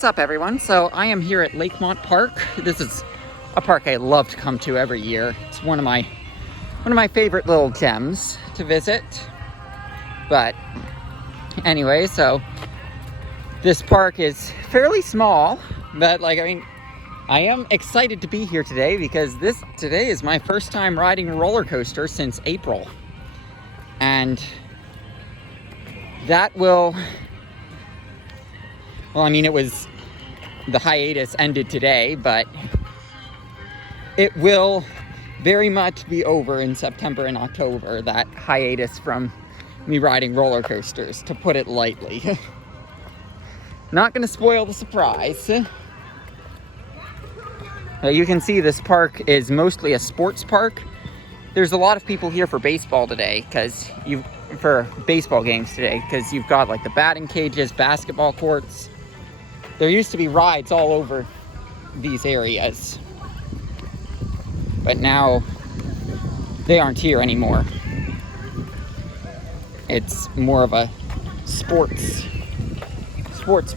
What's up, everyone? So I am here at Lakemont Park. This is a park I love to come to every year. It's one of my favorite little gems to visit. But anyway, so this park is fairly small, but I am excited to be here today because today is my first time riding a roller coaster since April. And that will, the hiatus ended today, but it will very much be over in September and October, that hiatus from me riding roller coasters, to put it lightly. Not gonna spoil the surprise. You can see this park is mostly a sports park. There's a lot of people here for baseball today, for baseball games today, because you've got like the batting cages, basketball courts. There used to be rides all over these areas, but now they aren't here anymore. It's more of a sports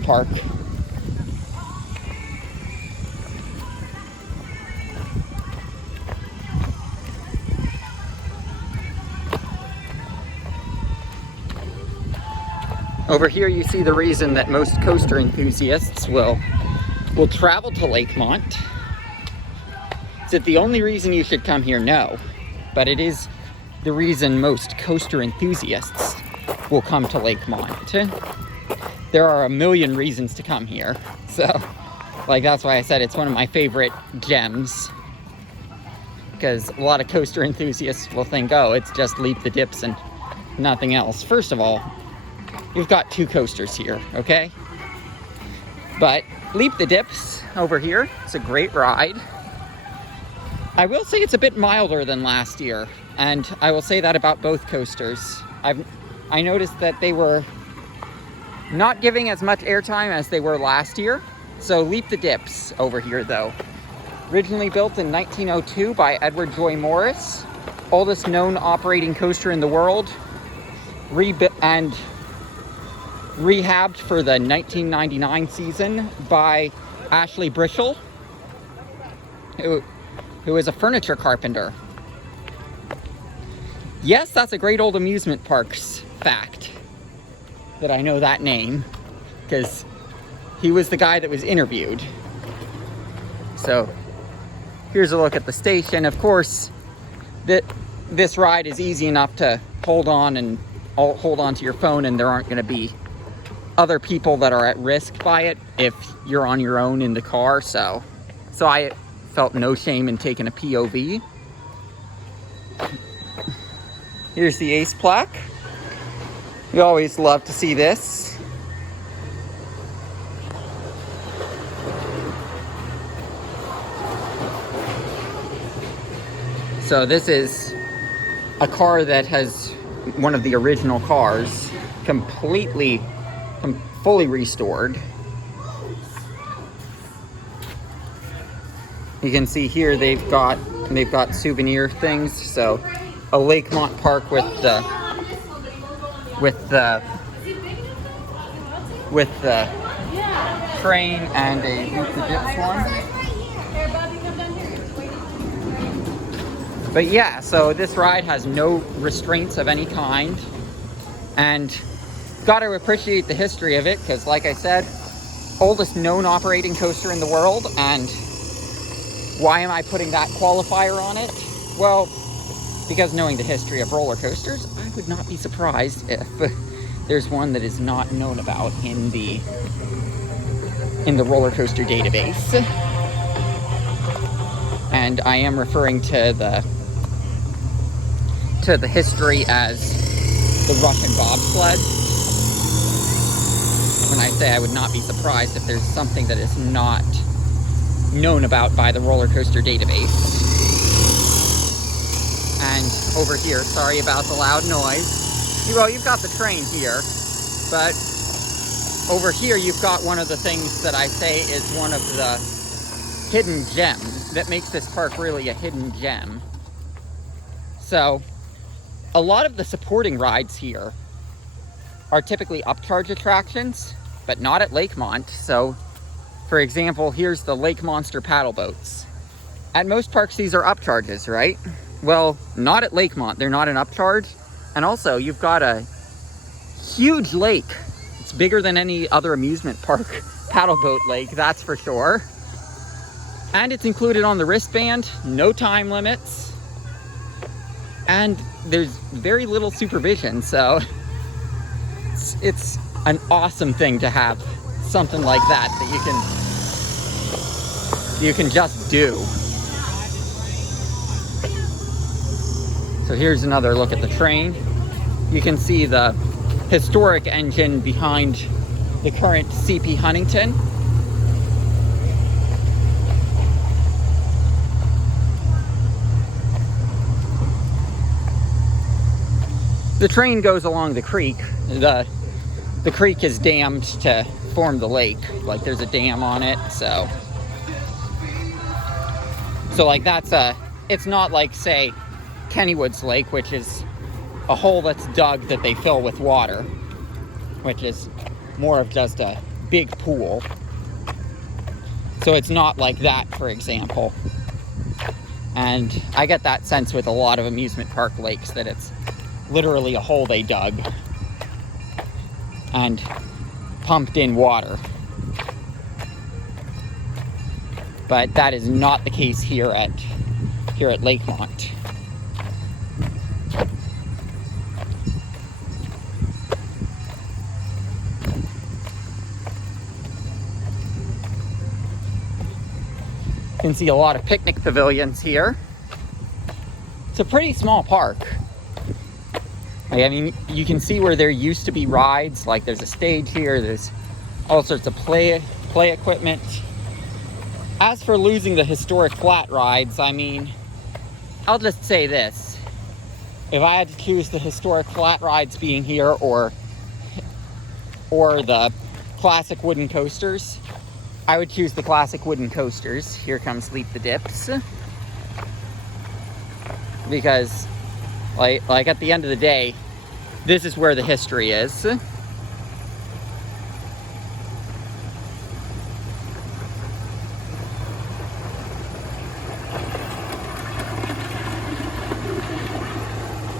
park. Over here you see the reason that most coaster enthusiasts will travel to Lakemont. Is it the only reason you should come here? No. But it is the reason most coaster enthusiasts will come to Lakemont. There are a million reasons to come here. So, that's why I said it's one of my favorite gems. Because a lot of coaster enthusiasts will think, oh, it's just Leap the Dips and nothing else. First of all, you've got two coasters here, okay? But Leap the Dips over here, it's a great ride. I will say it's a bit milder than last year, and I will say that about both coasters. I noticed that they were not giving as much airtime as they were last year. So Leap the Dips over here, though. Originally built in 1902 by Edward Joy Morris, oldest known operating coaster in the world, and rehabbed for the 1999 season by Ashley Brischel, who is a furniture carpenter. Yes, that's a great old amusement parks fact that I know that name, because he was the guy that was interviewed. So here's a look at the station. Of course, this ride is easy enough to hold on to your phone, and there aren't going to be other people that are at risk by it if you're on your own in the car. So I felt no shame in taking a POV. Here's the Ace plaque. We always love to see this. So this is a car that has one of the original cars fully restored. You can see here they've got souvenir things. So a Lakemont Park with the train and a Leap the Dips one. But yeah, so this ride has no restraints of any kind, and got to appreciate the history of it, because like I said, oldest known operating coaster in the world. And why am I putting that qualifier on it? Well, because knowing the history of roller coasters, I would not be surprised if there's one that is not known about in the roller coaster database. And I am referring to the history as the Russian bobsled. When I say I would not be surprised if there's something that is not known about by the roller coaster database. And over here, sorry about the loud noise. Well, you've got the train here, but over here you've got one of the things that I say is one of the hidden gems that makes this park really a hidden gem. So a lot of the supporting rides here are typically upcharge attractions, but not at Lakemont. So For example, here's the Lake Monster paddle boats. At most parks, these are upcharges, right? Well, not at Lakemont. They're not an upcharge. And also, you've got a huge lake. It's bigger than any other amusement park paddle boat lake, that's for sure. And it's included on the wristband, no time limits. And there's very little supervision, so it's an awesome thing to have something like that you can just do. So here's another look at the train. You can see the historic engine behind the current CP Huntington. The train goes along the creek. The creek is dammed to form the lake. Like there's a dam on it, so like it's not like, say, Kennywood's Lake, which is a hole that's dug that they fill with water, which is more of just a big pool. So it's not like that, for example. And I get that sense with a lot of amusement park lakes, that it's literally a hole they dug and pumped in water. But that is not the case here at Lakemont. You can see a lot of picnic pavilions here. It's a pretty small park. I mean, you can see where there used to be rides, like there's a stage here, there's all sorts of play equipment. As for losing the historic flat rides, I mean, I'll just say this. If I had to choose the historic flat rides being here or the classic wooden coasters, I would choose the classic wooden coasters. Here comes Leap the Dips. Because, like at the end of the day, this is where the history is.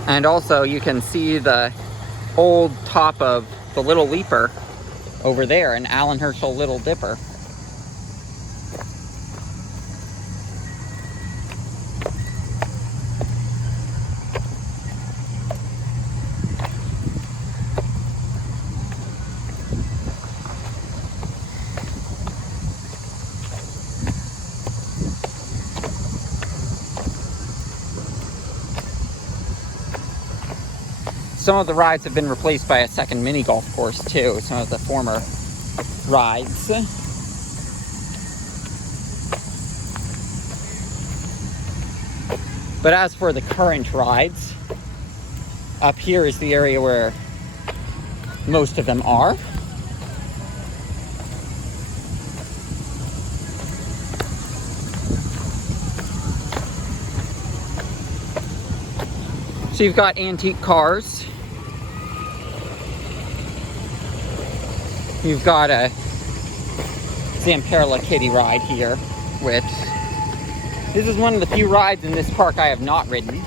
And also you can see the old top of the Little Leaper over there, an Alan Herschel Little Dipper. Some of the rides have been replaced by a second mini golf course too, some of the former rides. But as for the current rides, up here is the area where most of them are. So you've got antique cars. You've got a Zamperla Kitty ride here, which this is one of the few rides in this park I have not ridden.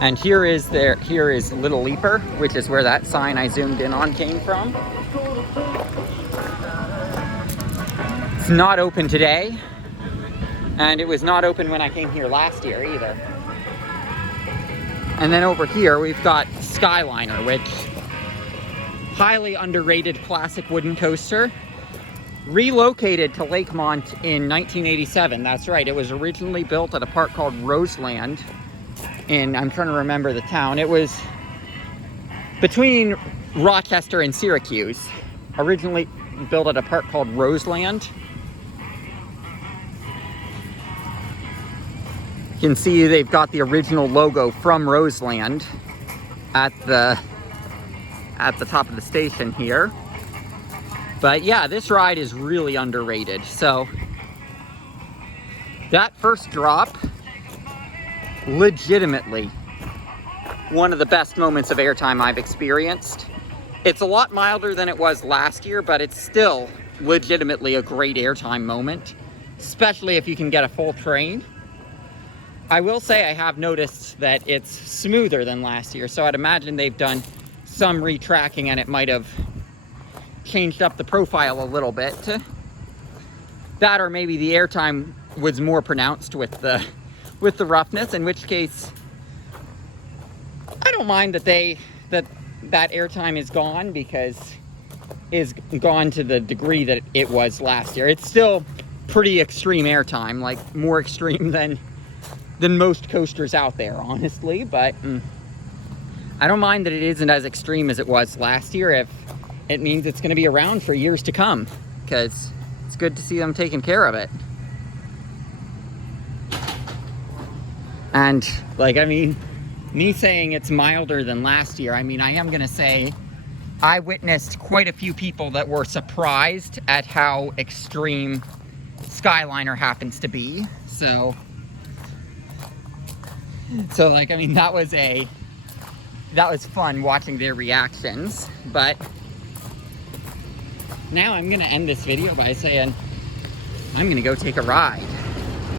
And here is Little Leaper, which is where that sign I zoomed in on came from. It's not open today, and it was not open when I came here last year either. And then over here we've got Skyliner, which highly underrated classic wooden coaster. Relocated to Lakemont in 1987. That's right, it was originally built at a park called Roseland. I'm trying to remember the town. It was between Rochester and Syracuse. Originally built at a park called Roseland. You can see they've got the original logo from Roseland at the top of the station here. But yeah, this ride is really underrated. So that first drop, legitimately one of the best moments of airtime I've experienced. It's a lot milder than it was last year, but it's still legitimately a great airtime moment, especially if you can get a full train. I will say I have noticed that it's smoother than last year, so I'd imagine they've done some retracking and it might have changed up the profile a little bit. That, or maybe the airtime was more pronounced with the roughness, in which case I don't mind that that airtime is gone, because is gone to the degree that it was last year. It's still pretty extreme airtime, like more extreme than most coasters out there, honestly, but I don't mind that it isn't as extreme as it was last year if it means it's going to be around for years to come, because it's good to see them taking care of it. And like, I mean, me saying it's milder than last year, I mean, I am going to say I witnessed quite a few people that were surprised at how extreme Skyliner happens to be. So like, I mean, that was fun watching their reactions. But now I'm gonna end this video by saying I'm gonna go take a ride.